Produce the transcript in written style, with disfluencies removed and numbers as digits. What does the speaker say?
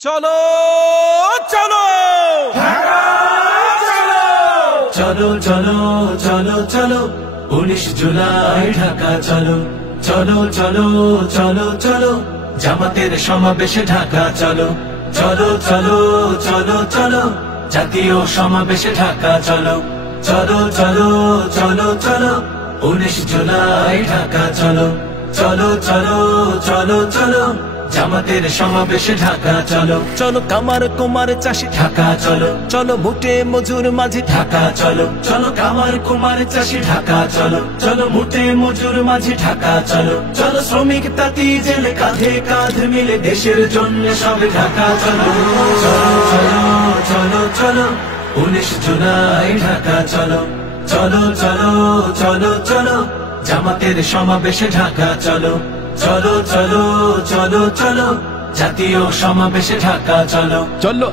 চলো চলো চলো চলো চলো চলো 19 জুলাই ঢাকা চলো চলো চলো চলো চলো জামাতের সমাবেশে ঢাকা চলো চলো চলো চলো চলো জাতীয় সমাবেশে ঢাকা চলো চলো চলো চলো চলো 19 জুলাই ঢাকা চলো চলো চলো চলো চলো জামাতের সমাবেশে ঢাকা চলো চলো কামার কুমার চাষি ঢাকা চলো চলো মুটে মজুর মাঝি ঢাকা চলো চলো কামার কুমার চাষি ঢাকা চলো চলো মুটে মজুর মাঝি ঢাকা চলো চলো শ্রমিক তাঁতি জেলে কাঁধে কাঁধ মিলে দেশের জন্য সব ঢাকা চলো চলো চলো চলো চলো 19 জুলাই ঢাকা চলো চলো চলো চলো চলো জামাতের সমাবেশে ঢাকা চলো চলো চলো চলো চলো জাতীয় সমাবেশে ঢাকা চলো চলো